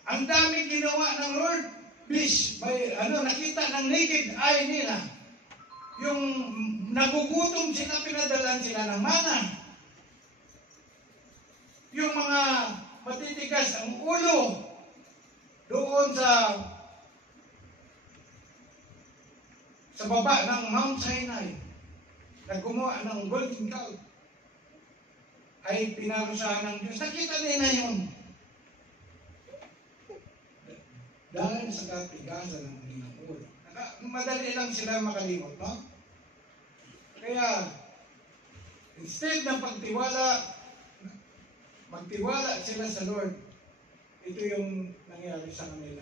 Ang dami ginawa ng Lord. Please, nakita ng naked eye nila. Yung nagugutom sila, pinadalan sila ng mana. Yung mga matitigas ang ulo doon sa baba ng Mount Sinai na gumawa ng golden calf ay pinarusahan ng Diyos. Nakita nila yun. Dahil sa katigasan ng Ginoo. Madali lang sila makalimot, no? Kaya, instead ng magtiwala sila sa Lord, ito yung nangyari sa kanila.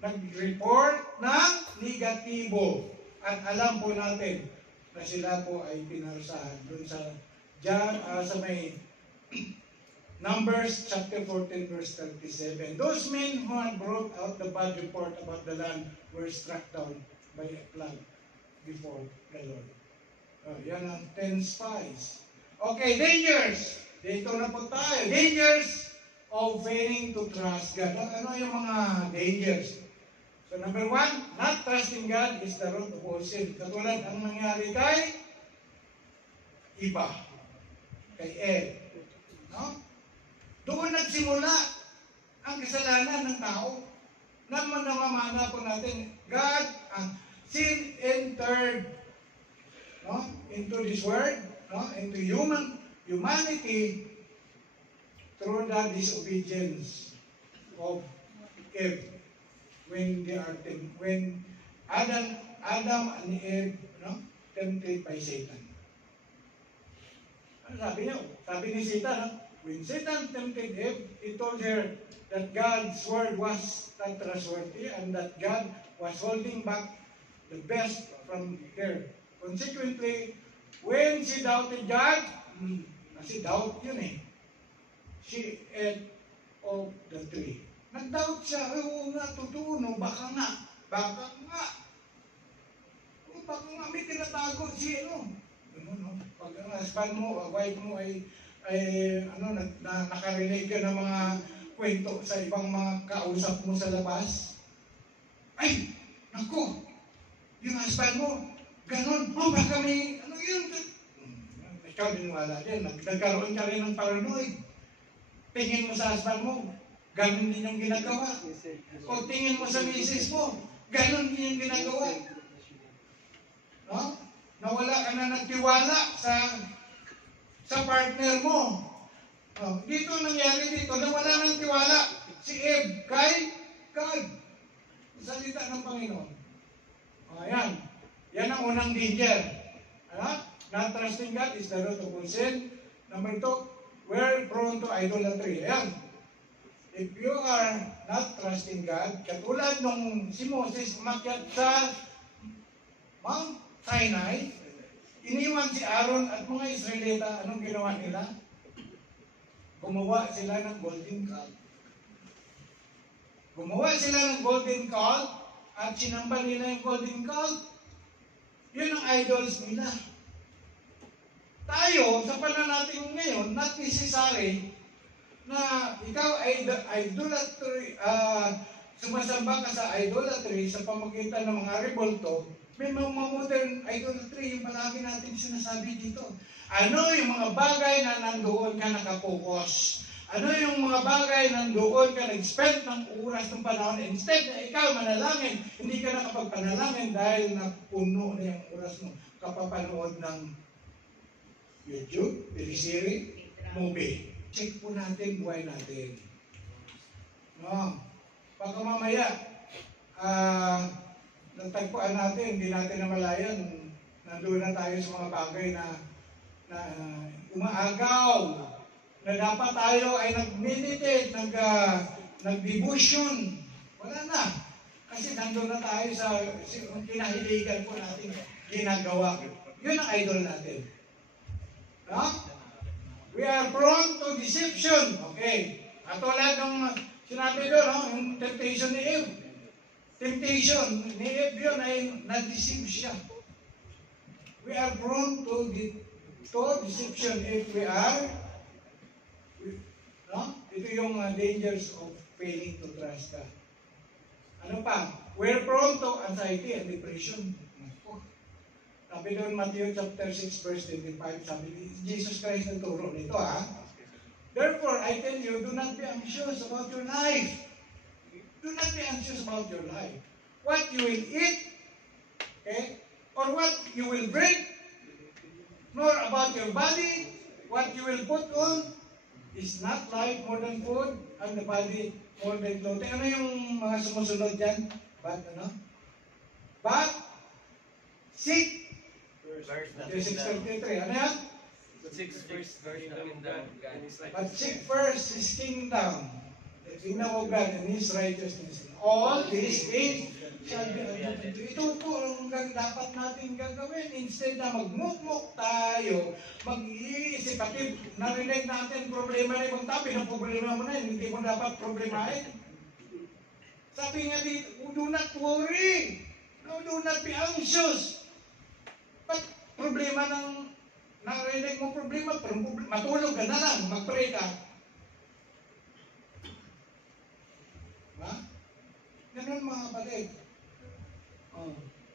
Nag-report ng negatibo. At alam po natin na sila po ay pinarusahan doon sa may Numbers chapter 14 verse 37. Those men who had brought out the bad report about the land were struck down by a plague before the Lord. Yan ang 10 spies. Okay, dangers. Dito na po tayo. Dangers of failing to trust God. Ano yung mga dangers? So number 1, not trusting God is the root of all sin. Katulad ang nangyari kay iba, kay Ed. No? Doon nagsimula ang kasalanan ng tao. Namamana po natin, God, sin entered into this world, into humanity through the disobedience of Eve. When Adam and Eve tempted by Satan. Ano sabi niya? Sabi ni Satan, when Satan tempted Eve, he told her that God's word was not trustworthy and that God was holding back the best from her. Consequently, when she doubted God, kasi doubt yun eh, she ate of the tree. Nag-doubt siya, oo nga, totoo, no? Baka nga. Baka nga, may tinatago siya, no? Pag ang husband mo, wife mo ay nakarinig ka ng mga kwento sa ibang mga kausap mo sa labas, ay, naku, yung husband mo, ganon, baka may, ano yun? Ikaw din wala din, nagkaroon ka rin ng paranoid. Tingin mo sa husband mo, ganon din yung ginagawa. O tingin mo sa misis mo, ganon din yung ginagawa. No? Nawala ka na nagtiwala sa partner mo. No? Dito nangyari dito, nawala ng tiwala si Eve kay God. Salita ng Panginoon. Ayan. Yan ang unang danger. Not trusting God is the root of all sin. Number 2, we're prone to idolatry. Ayan. If you are not trusting God, katulad nung si Moses umakyat sa Mount Sinai, iniwan si Aaron at mga Israelita, anong ginawa nila? Gumawa sila ng golden calf. Gumawa sila ng golden calf at sinamba nila yung golden calf. Yun ang idols nila. Tayo, sa panahon natin ngayon, not necessary na ikaw ay idolatry, sumasamba ka sa idolatry sa pamagitan ng mga revolto. May mga modern idolatry, yung palagi natin sinasabi dito. Ano yung mga bagay na nandoon ka nakapokus? Ano yung mga bagay na nandoon ka nag-spend ng oras ng panahon? Instead na ikaw manalangin, hindi ka nakapagpanalangin dahil napuno na yung oras mo. Kapapanood ng YouTube, teleserye, movie. Check po natin buhay natin. No? Baka mamaya, natagpuan natin, hindi natin namalayan, nandoon na tayo sa mga bagay na umaagaw, na dapat tayo ay nag-meditate, nag-devotion. Wala na. Kasi nandoon na tayo sa kinahiligan po natin ginagawa. Yun ang idol natin. No? We are prone to deception. Okay. Katulad ng Sinabi doon, no? Yung temptation ni Eve. Temptation ni Eve yun ay na-deceive siya. We are prone to deception if we are, no? Ito yung dangers of failing to trust God. Ano pa? We're prone to anxiety and depression. Sabi doon, Matthew chapter 6 verse 25, sabi ni Jesus Christ nagturo nito, ha? Therefore, I tell you, do not be anxious about your life. Do not be anxious about your life. What you will eat, okay, or what you will drink, nor about your body, what you will put on, is not life more than food, and the body more than clothing. Ano yung mga sumusunod dyan? But, seek, Matthew 6:33. Ano yan? But seek first His kingdom, the kingdom of God and His righteousness. All these things shall be added unto you. Ito po ang dapat natin gagawin. Instead na magmukmuk tayo, mag-iisip, pati narinig natin problema na ibang tabi, na problema mo na yun, hindi mo dapat problemahin. Sabi nga dito, do not worry. No, do not be anxious. But problema ng narinig mo problema, matulog ka na lang, mag-pray ka. Ha? Ganun mga kapatid.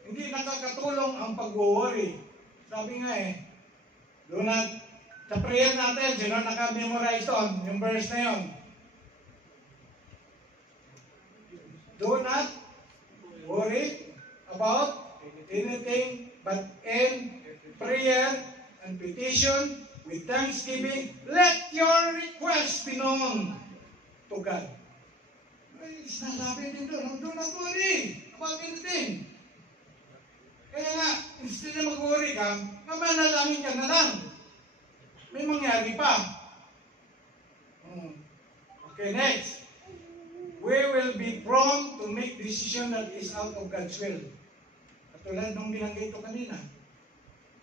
Hindi nakakatulong ang pag-worry. Sabi nga do not, sa prayer natin, sino naka-memorize doon, yung verse na yun. Do not worry about anything but in prayer and petition with thanksgiving, let your request be known to God. Sinasabi din doon, do not worry about anything. Kaya nga, instead na mag-worry ka, manalangin ka na lang. May mangyari pa. Okay, next. We will be prone to make decision that is out of God's will. Katulad nung binanggit ko kanina.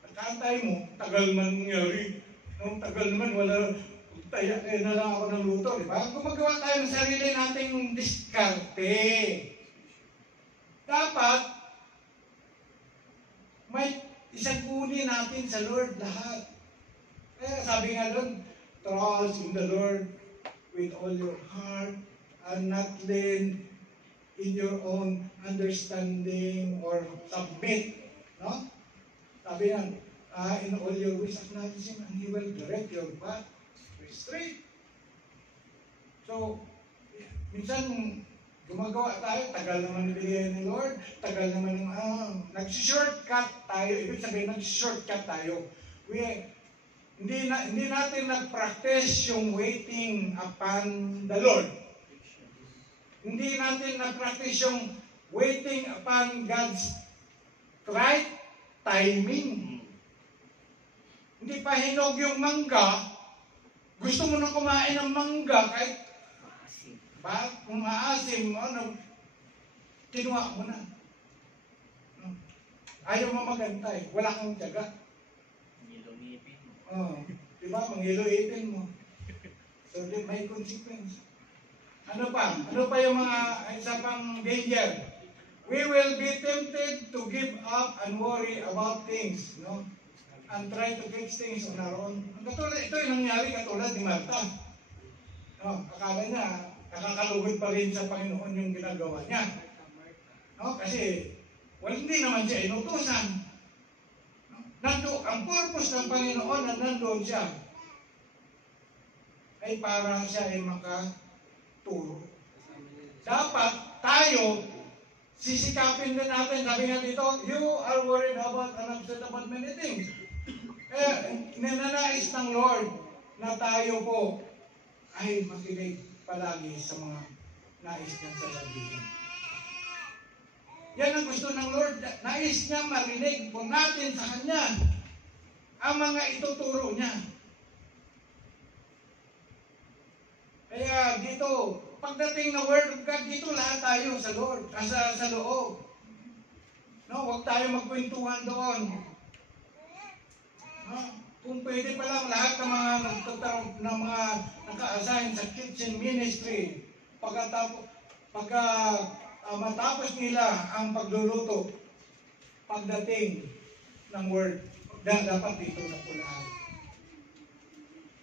Pagkantay mo, tagal man nangyari. Nung tagal naman, wala, taya na lang ako ng luto, di ba? Gumagawa tayo ng sarili nating diskarte. Dapat, may isaguni natin sa Lord lahat. Kaya sabi nga doon, trust in the Lord with all your heart and not lean in your own understanding or submit. No? Sabi nga, in all your ways acknowledge Him and He will direct your path straight. So, minsan gumagawa tayo, tagal naman ibigay ni Lord, tagal naman nag-shortcut tayo. Ibig sabihin, nag-shortcut tayo. Hindi natin nag-practice yung waiting upon the Lord. Hindi natin nag-practice yung waiting upon God's right timing. Hindi pa hinog yung mangga, gusto mo na kumain ng mangga kahit kung maasim, kinuha mo na. Ayaw mo magantay, wala kang tiyaga. Diba? Mangiluipin mo. So, may consequence. Ano pa? Ano pa yung mga isa pang danger? We will be tempted to give up and worry about things, no? And try to fix things on our own. Ito yung nangyari katulad ni Martha. No? Akala niya, nakakalugod pa rin sa Panginoon yung ginagawa niya. No? Kasi, hindi naman siya inutusan. Ang purpose ng Panginoon na nandoon siya ay para siya ay makaturo. Dapat tayo, sisikapin din natin, sabi nga dito, you are worried about and upset about many things. Kaya, ninanais ng Lord na tayo po ay makinig palagi sa mga nais niyang sasabihin. Yan ang gusto ng Lord. Nais niya marinig po natin sa Kanya ang mga ituturo niya. Kaya dito, pagdating na Word of God, dito lahat tayo sa Lord, sa loob. No, huwag tayo magkwentuhan doon. No? Kung pwede pa lang lahat ng mga naka-assign sa kitchen ministry, pagka matapos nila ang pagluluto, pagdating ng word, dapat dito na po lahat.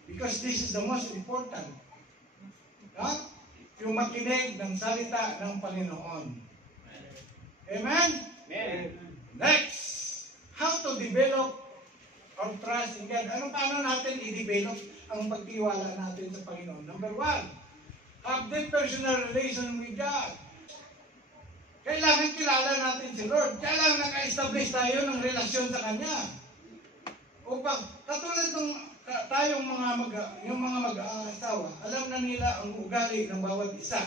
Because this is the most important. Ha? Yung makinig ng salita ng Panginoon. Amen? Amen. Next, how to develop our trust in God. Paano natin i-develop ang pagtiwala natin sa Panginoon? Number 1, have deep personal relation with God. Kailangan kilala natin si Lord. Kailangan naka-establish tayo ng relasyon sa Kanya. Upang, katulad ng tayong yung mga mag-aasawa, alam na nila ang ugali ng bawat isa.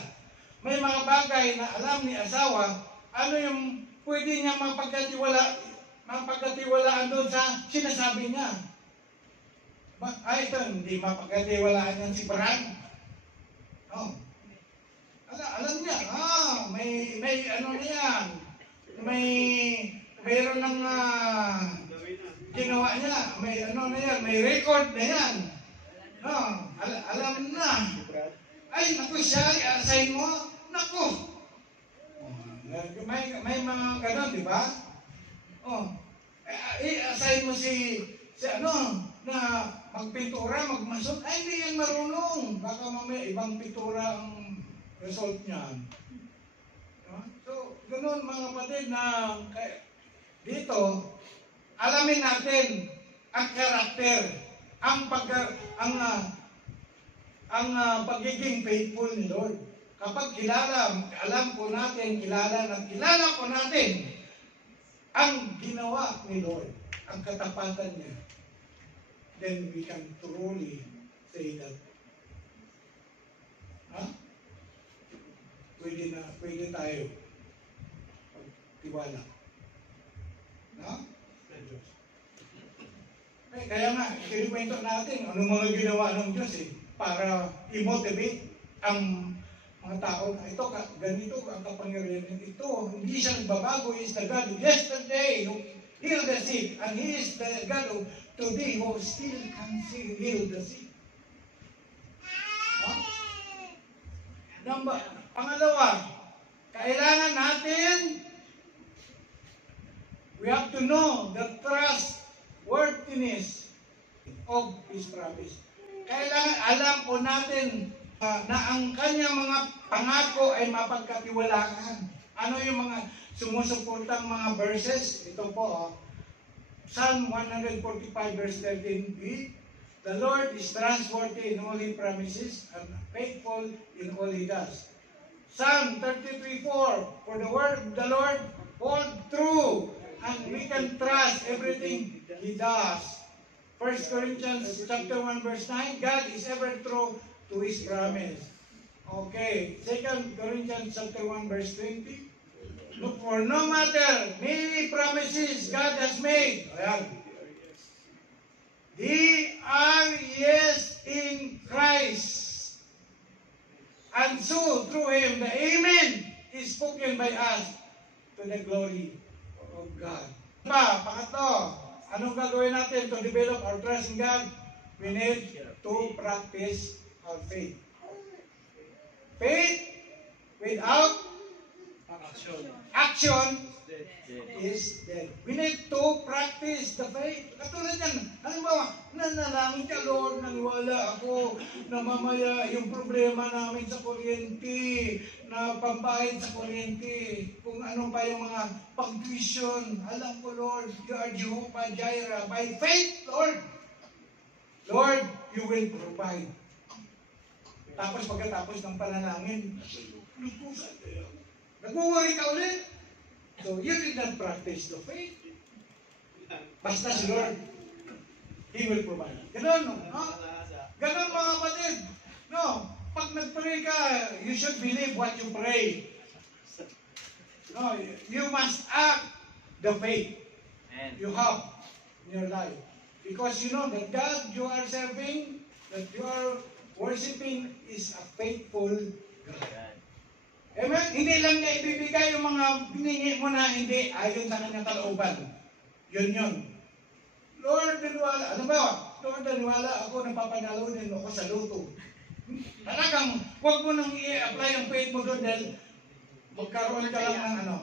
May mga bagay na alam ni asawa, ano yung pwede niya mapagkatiwalaan doon sa sinasabi niya. Ito, hindi mapagkatiwalaan yan si Bran. Oh. Alam niya, may ano na yan, mayroon ng ginawa niya, may ano na yan, may record na yan. No, alam na. Ay, naku siya, i-assign mo, naku. May mga ganon, di ba? I-assign mo si na magpintura, magmasot, ay hindi yan marunong. Baka mamaya ibang pintura ang result niyan. So, ganoon mga kapatid na dito, alamin natin ang karakter, ang pagiging faithful ni Lord. Kapag kilala po natin ang ginawa ni Lord, ang katapatan niya, then we can truly say that pwede tayo pagtiwala. No? Kaya nga, kinikwento natin anong mga ginawa ng Diyos para i-motivate ang mga tao na ito, ganito ang kapangyarihan ito. Hindi siya nagbabago. He is the God of yesterday who healed the sick, and He is the God of today who still can heal the sick. Pangalawa, kailangan natin, we have to know the trustworthiness of His promise. Kailangan alam po natin na ang kanyang mga pangako ay mapagkatiwalaan. Ano yung mga sumusuportang mga verses? Ito po, Psalm 145 verse 13b, the Lord is trustworthy in all He promises and faithful in all He does. Psalm 33:4, for the word of the Lord hold true, and we can trust everything He does. 1 Corinthians chapter 1 verse 9, God is ever true to His promise. Okay, 2 Corinthians chapter 1 verse 20, look, for no matter many promises God has made, they are yes in Christ. And so, through Him, the Amen is spoken by us to the glory of God. Pangatlo, anong gagawin natin to develop our trust in God? We need to practice our faith. Faith without action is dead. We need to practice the faith. Katulad yan, halimbawa, nanalangin ka, Lord, naniwala ako na mamaya yung problema namin sa kuryente, na pambayad sa kuryente, kung ano pa yung mga pag-tuition. Alam ko, Lord, you are Jehovah Jireh. By faith, Lord, you will provide. Tapos pagkatapos ng panalangin, nag-worry ka ulit. So, you did not practice the faith. Basta si Lord, He will provide. Ganon, no? Ganon mga kapatid. No, pag nag-pray ka, you should believe what you pray. No, you must act the faith you have in your life. Because you know that God you are serving, that you are worshiping is a faithful God. Amen? Hindi lang niya ibibigay yung mga biningi mo na hindi ayon sa kanyang kalooban. Yun. Lord, naniwala. Ano ba? Lord, naniwala ako na papanalunin mo ako sa luto. Talagang, huwag mo nang i-apply ang faith mo doon dahil magkaroon ka lang ng ano,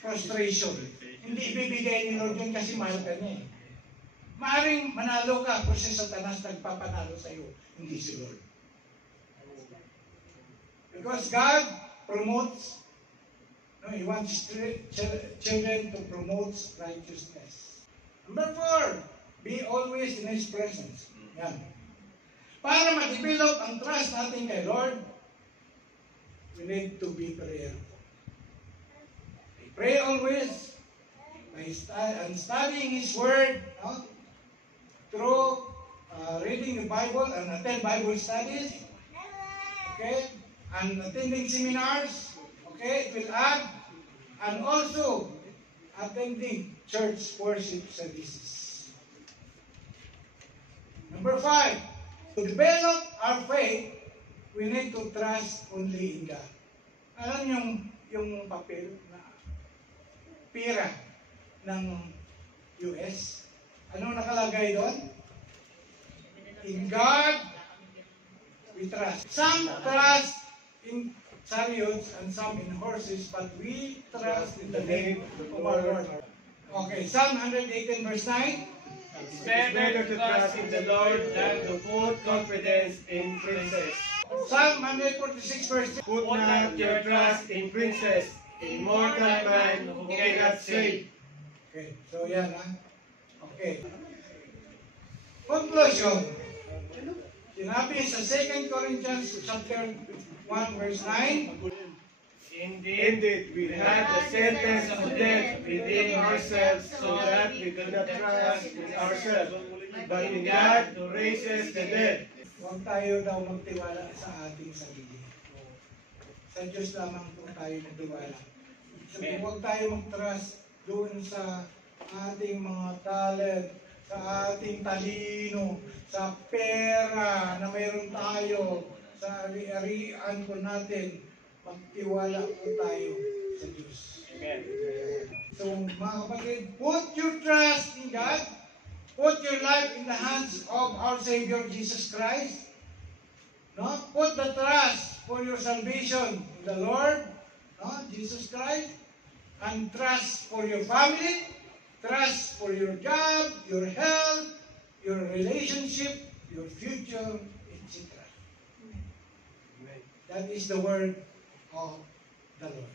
frustration. Hindi ibibigay ni Lord yun kasi mahal ka niya eh. Maaring manalo ka kung si Satanas nagpapanalo sa iyo, hindi si Lord. Because God promotes, no, He wants children to promote righteousness. Number 4, be always in His presence. Yan. Para ma-develop ang trust natin kay Lord, we need to be prayerful. Pray always by studying His Word, no? Through reading the Bible and attend Bible studies, okay, and attending seminars, okay, it will add, and also attending church worship services. Number 5, to develop our faith, we need to trust only in God. Alam yung papel na pira ng US? Ano nakalagay doon? In God, we trust. Some trust in chariots and some in horses, but we trust in the name of our Lord. Okay, Psalm 118 verse 9. It's better to trust in the Lord than to put confidence in princes. Psalm 146 verse 2. Put not your trust in princes, in mortal man who cannot save. Okay, so yan ha. Okay. Conclusion. Sinabi sa 2 Corinthians chapter 1 verse 9. Indeed, we have the sentence of death within ourselves, so that we do not trust in ourselves, but in God who raises the dead. Huwag tayo daw magtiwala sa ating sarili. Sa Diyos lamang po tayo magtiwala. So, huwag tayo mag-trust doon sa ating mga talent, sa ating talino, sa pera na mayroon tayo, sa ari-arian po natin. Magtiwala po tayo sa Diyos. Amen. So, mga kapatid, put your trust in God. Put your life in the hands of our Savior Jesus Christ. No? Put the trust for your salvation in the Lord, no? Jesus Christ. And trust for your family, trust for your job, your health, your relationship, your future, etc. That is the word of the Lord.